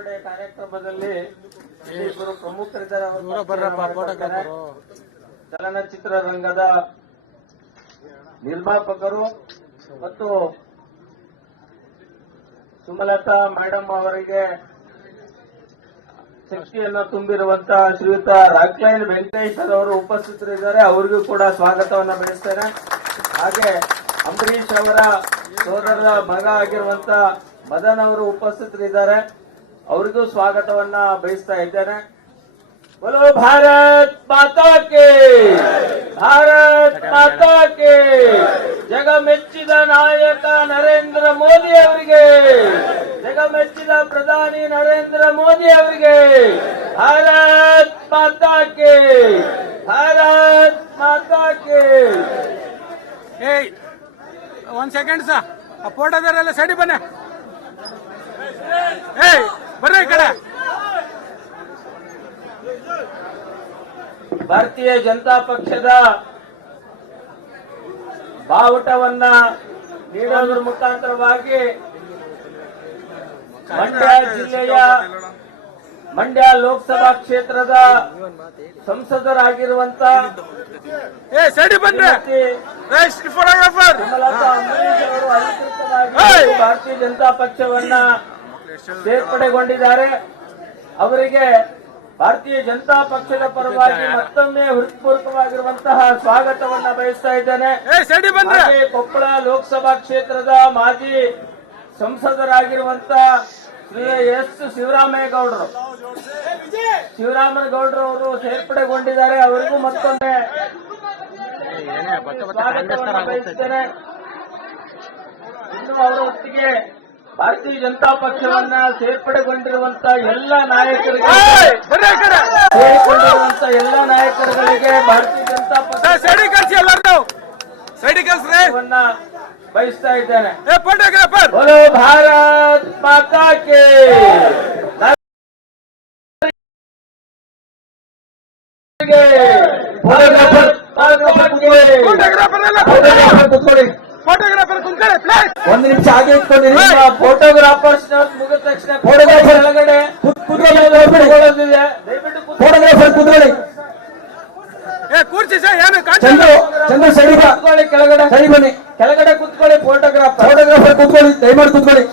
ಸೇರ್ಪಡೆ ಕಾರ್ಯಕ್ರಮದಲ್ಲಿ ಇಬ್ಬರು ಪ್ರಮುಖರಿದ್ದಾರೆ. ಚಲನಚಿತ್ರ ರಂಗದ ನಿರ್ಮಾಪಕರು ಮತ್ತು ಸುಮಲತಾ ಮೇಡಮ್ ಅವರಿಗೆ ಶಕ್ತಿಯನ್ನು ತುಂಬಿರುವಂತಹ ಶ್ರೀಯುತ ರಾಕ್ಲೈನ್ ವೆಂಕಟೇಶ್ವರ್ ಅವರು ಉಪಸ್ಥಿತರಿದ್ದಾರೆ. ಅವರಿಗೂ ಕೂಡ ಸ್ವಾಗತವನ್ನು ಬಯಸ್ತೇನೆ. ಹಾಗೆ ಅಂಬರೀಶ್ ಅವರ ಸೋದರರ ಮಗ ಆಗಿರುವಂತಹ ಮದನ್ ಅವರು ಉಪಸ್ಥಿತರಿದ್ದಾರೆ. ಅವರಿಗೂ ಸ್ವಾಗತವನ್ನ ಬಯಸ್ತಾ ಇದ್ದೇನೆ. बोलो भारत माता के, भारत माता के. ಜಗಮೆಚ್ಚಿದ ನಾಯಕ ನರೇಂದ್ರ ಮೋದಿ ಅವರಿಗೆ, ಜಗಮೆಚ್ಚಿದ ಪ್ರಧಾನಿ ನರೇಂದ್ರ ಮೋದಿ ಅವರಿಗೆ ಭಾರತ್ ಮಾತಾ ಕೆ, ಭಾರತ್ ಮಾತಾ ಕೆ. ಒಂದ್ ಸೆಕೆಂಡ್ ಸಾ, ಆ ಫೋಟೋದವರೆಲ್ಲ ಸೈಡಿ ಬನ್ನಿ. ಬರ್ರಿ ಈ ಕಡೆ. ಭಾರತೀಯ ಜನತಾ ಪಕ್ಷದ ಬಾವುಟವನ್ನ ನೀಡೋದ್ರ ಮುಖಾಂತರವಾಗಿ ಮಂಡ್ಯ ಜಿಲ್ಲೆಯ ಮಂಡ್ಯ ಲೋಕಸಭಾ ಕ್ಷೇತ್ರದ ಸಂಸದರಾಗಿರುವಂತ ಸುಮಲತಾ ಅಂಬರೀಶ್ ಅವರು ಅಧಿಕೃತವಾಗಿ ಭಾರತೀಯ ಜನತಾ ಪಕ್ಷವನ್ನ ಸೇರ್ಪಡೆಗೊಂಡಿದ್ದಾರೆ. ಅವರಿಗೆ ಭಾರತೀಯ ಜನತಾ ಪಕ್ಷದ ಪರವಾಗಿ ಮತ್ತೊಮ್ಮೆ ಹೃತ್ಪೂರ್ವಕವಾಗಿರುವಂತಹ ಸ್ವಾಗತವನ್ನ ಬಯಸ್ತಾ ಇದ್ದೇನೆ. ಕೊಪ್ಪಳ ಲೋಕಸಭಾ ಕ್ಷೇತ್ರದ ಮಾಜಿ ಸಂಸದರಾಗಿರುವಂತಹ ಶ್ರೀ ಎಸ್ ಶಿವರಾಮೇಗೌಡರು ಅವರು ಸೇರ್ಪಡೆಗೊಂಡಿದ್ದಾರೆ. ಅವರಿಗೂ ಮತ್ತೊಮ್ಮೆ ಸ್ವಾಗತವನ್ನ ಬಯಸ್ತೇನೆ. ಇನ್ನು ಅವರೊಟ್ಟಿಗೆ ಭಾರತೀಯ ಜನತಾ ಪಕ್ಷವನ್ನ ಸೇರ್ಪಡೆಗೊಂಡಿರುವಂತಹ ಎಲ್ಲ ನಾಯಕರಿಗೆ ಭಾರತೀಯ ಜನತಾ ಪಕ್ಷವನ್ನ ಬಯಸ್ತಾ ಇದ್ದೇನೆ. ಬೋಲೋ ಭಾರತ್ ಮಾತಾ ಕೆ. ಫೋಟೋಗ್ರಾಫರ್ ಕುಂತ್ಕೊಳ್ಳಿ ಪ್ಲೀಸ್. ಒಂದು ನಿಮಿಷ ಆಗಿ ಇಟ್ಕೊಂಡಿರಿ. ಫೋಟೋಗ್ರಾಫರ್ಸ್ ಮುಗಿದ ತಕ್ಷಣ ಫೋಟೋಗ್ರಾಫರ್ ಒಳಗಡೆ ದಯವಿಟ್ಟು ಫೋಟೋಗ್ರಾಫರ್ ಕೂತ್ಕೊಳ್ಳಿ. ಕೂರ್ಚಿ ಸರ್. ಏನು ಚಂದ್ರ ಸೈಡಿ ಕೂತ್ಕೊಳ್ಳಿ. ಕೆಳಗಡೆ ಸರಿ ಬನ್ನಿ. ಕೆಳಗಡೆ ಕೂತ್ಕೊಳ್ಳಿ. ಫೋಟೋಗ್ರಾಫರ್ ಕೂತ್ಕೊಳ್ಳಿ. ದಯಮಾಡಿ ಕೂತ್ಕೊಳ್ಳಿ.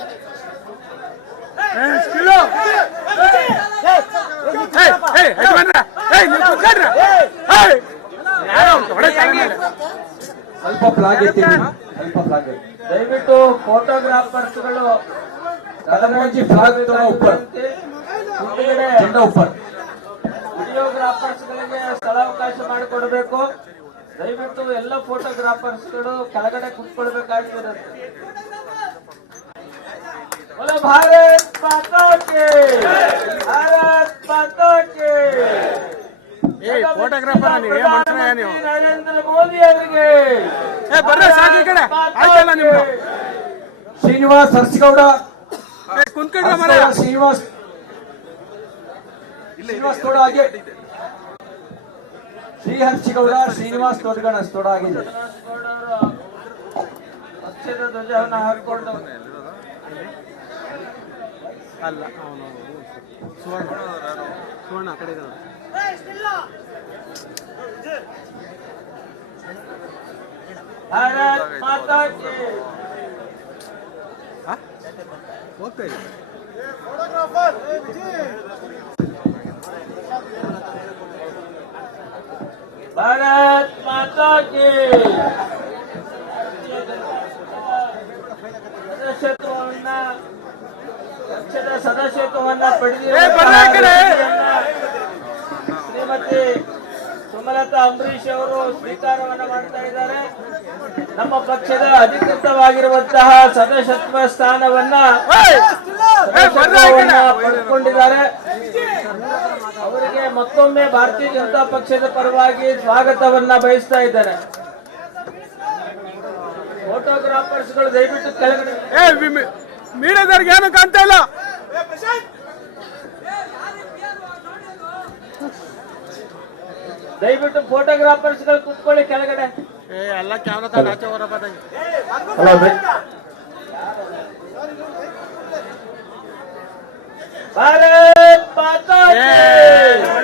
ಸ್ವಲ್ಪ ಫ್ಲಾಗ್ ಎತ್ತೀನಿ. ದಯವಿಟ್ಟು ಫೋಟೋಗ್ರಾಫರ್ಸ್ಗಳು ಕದಮೋಜಿ ಫ್ಲಾಗ್ ಉಪ್ಪರ್ ಜೆಂಡಾ ಉಪ್ಪರ್. ವಿಡಿಯೋಗ್ರಾಫರ್ಸ್ಗಳಿಗೆ ಸ್ಥಳಾವಕಾಶ ಮಾಡಿಕೊಡಬೇಕು. ದಯವಿಟ್ಟು ಎಲ್ಲ ಫೋಟೋಗ್ರಾಫರ್ಸ್ಗಳು ಕೆಳಗಡೆ ಕುತ್ಕೊಳ್ಬೇಕಾಗಿರುತ್ತೆ. ಭಾರತ್ ಮಾತಾ ಕೆ, ಭಾರತ್ ಮಾತಾ ಕೆ. ಫೋಟೋಗ್ರಾಫರ್ ನರೇಂದ್ರ ಮೋದಿ ಅವರಿಗೆ ಶ್ರೀನಿವಾಸ್ ಹರ್ಷಗೌಡ, ಶ್ರೀನಿವಾಸ್ ಥೋಡ ಆಗಿ, ಶ್ರೀ ಹರ್ಷಗೌಡ, ಶ್ರೀನಿವಾಸ್ ಥೋಡ ಆಗಿದೆ. ಪಕ್ಷದ ಧ್ವಜವನ್ನು ಹಾಕಿಕೊಂಡು ಅಲ್ಲ ಅವನು ಸುವರ್ಣ ಆ ಕಡೆ ಇದ್ದಾನೆ. ಭಾರತ್ ಮಾತಾ ಕೆ. ಹೋಗ್ತಾ ಇದೆ ಭಾರತ್ ಮಾತಾ ಕೆ. ಪಕ್ಷದ ಸದಸ್ಯತ್ವವನ್ನ ಪಡೆದಿರುವ ಶ್ರೀಮತಿ ಸುಮಲತಾ ಅಂಬರೀಶ್ ಅವರು ಸ್ವೀಕಾರವನ್ನ ಮಾಡ್ತಾ ಇದ್ದಾರೆ. ನಮ್ಮ ಪಕ್ಷದ ಅಧಿಕೃತವಾಗಿರುವಂತಹ ಸದಸ್ಯತ್ವ ಸ್ಥಾನವನ್ನ ಪಡೆದುಕೊಂಡಿದ್ದಾರೆ. ಅವರಿಗೆ ಮತ್ತೊಮ್ಮೆ ಭಾರತೀಯ ಜನತಾ ಪಕ್ಷದ ಪರವಾಗಿ ಸ್ವಾಗತವನ್ನ ಬಯಸ್ತಾ ಇದ್ದಾರೆ. ಫೋಟೋಗ್ರಾಫರ್ಸ್ಗಳು ದಯವಿಟ್ಟು ಕೆಳಗಡೆ. ಮೀಡಿಯಾದವ್ರಿಗೆ ಏನು ಕಾಣ್ತಾ ಇಲ್ಲ. ದಯವಿಟ್ಟು ಫೋಟೋಗ್ರಾಫರ್ಸ್ಗಳು ಕುತ್ಕೊಳ್ಳಿ ಕೆಳಗಡೆ. ಎಲ್ಲ ಕ್ಯಾಮ್ರಾ ಆಚೆ ಹೊರಬಂದಂಗೆ. ಭಾರತ್